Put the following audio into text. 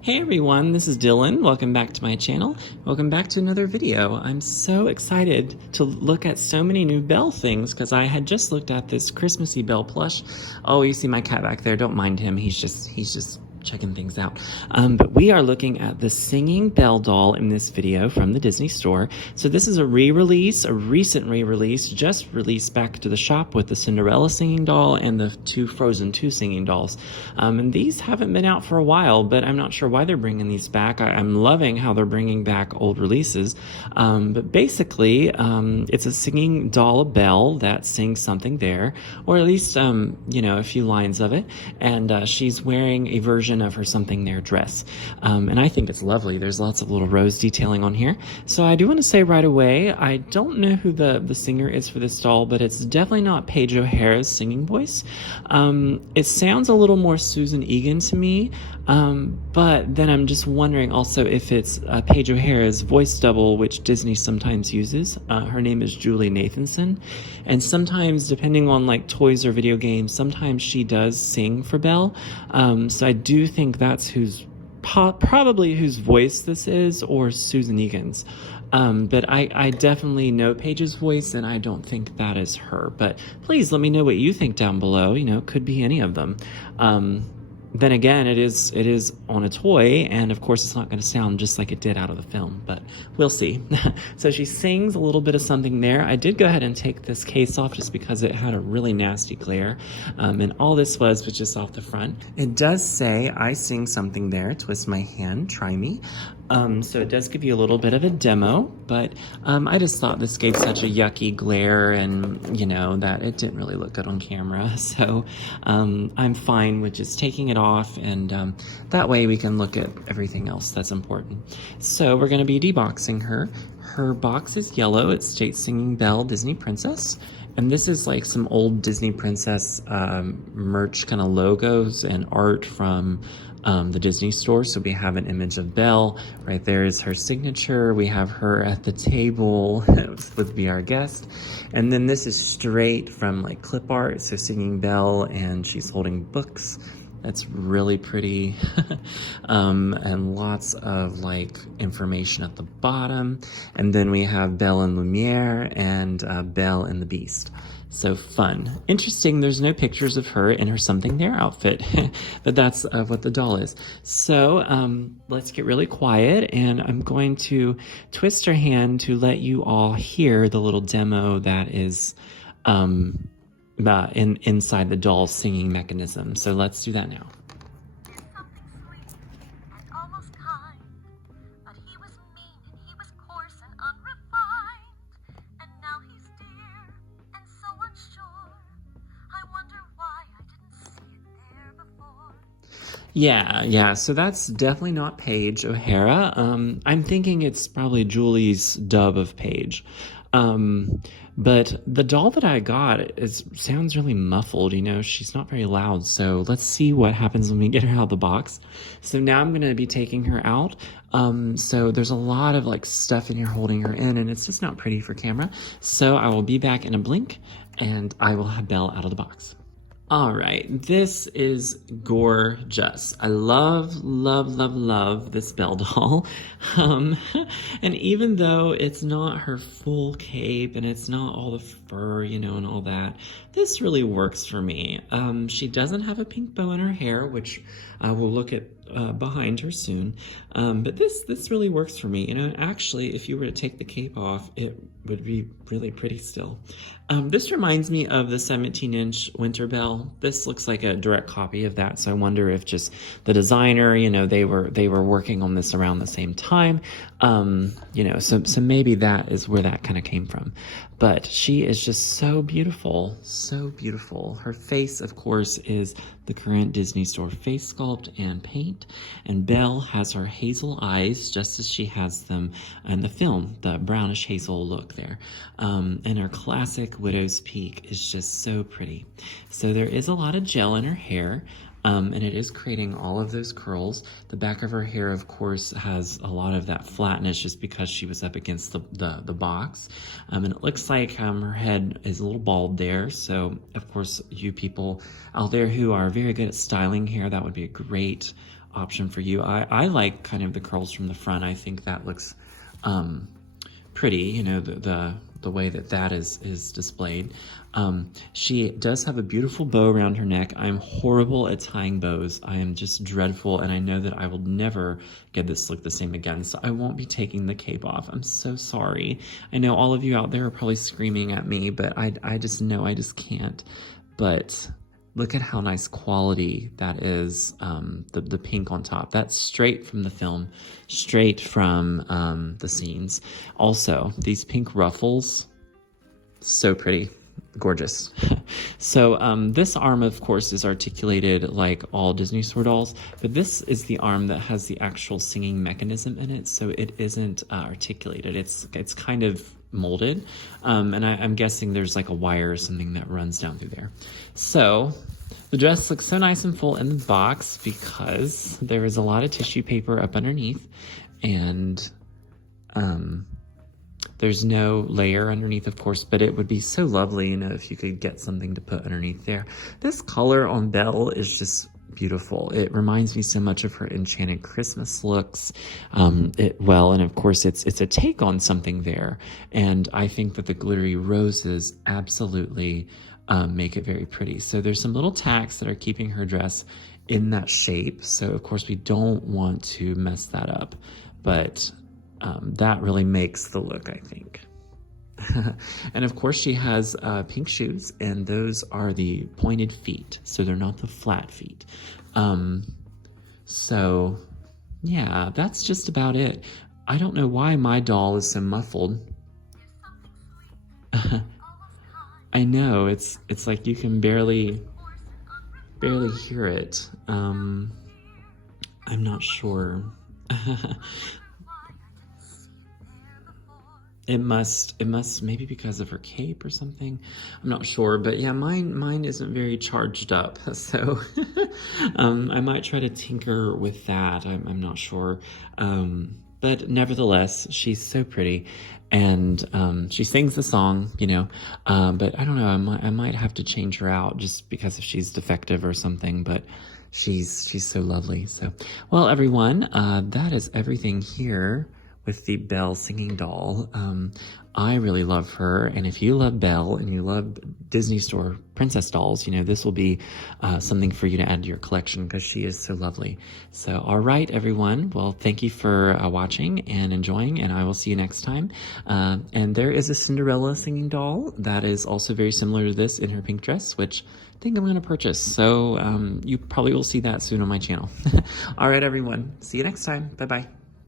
Hey everyone, this is Dylan. Welcome back to my channel. Welcome back to another video. I'm so excited to look at so many new Belle things because I had just looked at this Christmassy Belle plush. Oh, you see my cat back there. Don't mind him. He's just checking things out. But we are looking at the Singing Belle doll in this video from the Disney store. So this is a re-release, a recent re-release, just released back to the shop with the Cinderella singing doll and the two Frozen 2 singing dolls. And these haven't been out for a while, but I'm not sure why they're bringing these back. I'm loving how they're bringing back old releases. But basically, it's a singing doll of Belle that sings something there, or at least, a few lines of it. And she's wearing a version of her something there dress. And I think it's lovely. There's lots of little rose detailing on here. So I do want to say right away, I don't know who the singer is for this doll, but it's definitely not Paige O'Hara's singing voice. It sounds a little more Susan Egan to me, but then I'm just wondering also if it's Paige O'Hara's voice double, which Disney sometimes uses. Her name is Julie Nathanson, and sometimes, depending on like toys or video games, sometimes she does sing for Belle. So I do think that's probably whose voice this is, or Susan Egan's. But I definitely know Paige's voice, and I don't think that is her. But please let me know what you think down below. It could be any of them. Then again, it is on a toy, and of course it's not going to sound just like it did out of the film, but we'll see. So she sings a little bit of something there. I did go ahead and take this case off just because it had a really nasty glare, and all this was just off the front. It does say, "I sing something there, twist my hand, try me." So it does give you a little bit of a demo, but I just thought this gave such a yucky glare, and that it didn't really look good on camera. So I'm fine with just taking it off, and that way we can look at everything else that's important. So we're going to be deboxing her. Her box is yellow. It states Singing Belle Disney Princess. And this is like some old Disney Princess merch kind of logos and art from the Disney store. So we have an image of Belle. Right there is her signature. We have her at the table with Be Our Guest. And then this is straight from like clip art. So Singing Belle, and she's holding books. That's really pretty. And lots of like information at the bottom. And then we have Belle and Lumiere and Belle and the Beast. So fun. Interesting, there's no pictures of her in her something there outfit, but that's what the doll is. So let's get really quiet, and I'm going to twist her hand to let you all hear the little demo that is inside the doll's singing mechanism. So let's do that now. Yeah, so that's definitely not Paige O'Hara. I'm thinking it's probably Julie's dub of Paige. But the doll that I got sounds really muffled, she's not very loud. So let's see what happens when we get her out of the box. So now I'm going to be taking her out. So there's a lot of like stuff in here holding her in, and it's just not pretty for camera. So I will be back in a blink, and I will have Belle out of the box. All right, this is gorgeous. I love this Belle doll. And even though it's not her full cape and it's not all the fur, and all that, this really works for me. She doesn't have a pink bow in her hair, which we'll look at behind her soon. But this really works for me. Actually, if you were to take the cape off, it would be really pretty still. This reminds me of the 17-inch Winter Belle. This looks like a direct copy of that, so I wonder if just the designer, they were working on this around the same time. So maybe that is where that kind of came from. But she is just so beautiful, so beautiful. Her face, of course, is the current Disney store face sculpt and paint. And Belle has her hazel eyes, just as she has them in the film, the brownish hazel look there. And her classic widow's peak is just so pretty. So there is a lot of gel in her hair. And it is creating all of those curls. The back of her hair, of course, has a lot of that flatness just because she was up against the box. And it looks like her head is a little bald there. So, of course, you people out there who are very good at styling hair, that would be a great option for you. I like kind of the curls from the front. I think that looks pretty, you know, the way that is displayed. She does have a beautiful bow around her neck. I'm horrible at tying bows. I am just dreadful, and I know that I will never get this look the same again, so I won't be taking the cape off. I'm so sorry. I know all of you out there are probably screaming at me, but I just know I just can't. But look at how nice quality that is, the pink on top. That's straight from the film, straight from the scenes. Also, these pink ruffles, so pretty, gorgeous. So this arm, of course, is articulated like all Disney Store dolls, but this is the arm that has the actual singing mechanism in it, so it isn't articulated. It's kind of molded, and I'm guessing there's like a wire or something that runs down through there. So the dress looks so nice and full in the box because there is a lot of tissue paper up underneath, and there's no layer underneath, of course, but it would be so lovely, you know, if you could get something to put underneath there. This color on Belle is just beautiful. It reminds me so much of her Enchanted Christmas looks. Well, and of course it's a take on something there. And I think that the glittery roses absolutely make it very pretty. So there's some little tacks that are keeping her dress in that shape. So of course we don't want to mess that up, but that really makes the look, I think. And of course she has pink shoes, and those are the pointed feet, so they're not the flat feet. So yeah, that's just about it. I don't know why my doll is so muffled. I know, it's like you can barely hear it. I'm not sure. It must maybe because of her cape or something. I'm not sure, but yeah, mine isn't very charged up, so I might try to tinker with that. I'm not sure, but nevertheless, she's so pretty, and she sings the song, you know. But I don't know. I might have to change her out just because if she's defective or something. But she's so lovely. So, well, everyone, that is everything here with the Belle singing doll. I really love her, and if you love Belle and you love Disney Store princess dolls, you know, this will be something for you to add to your collection because she is so lovely. So, all right, everyone. Well, thank you for watching and enjoying, and I will see you next time. And there is a Cinderella singing doll that is also very similar to this in her pink dress, which I think I'm going to purchase. So you probably will see that soon on my channel. All right, everyone. See you next time. Bye-bye.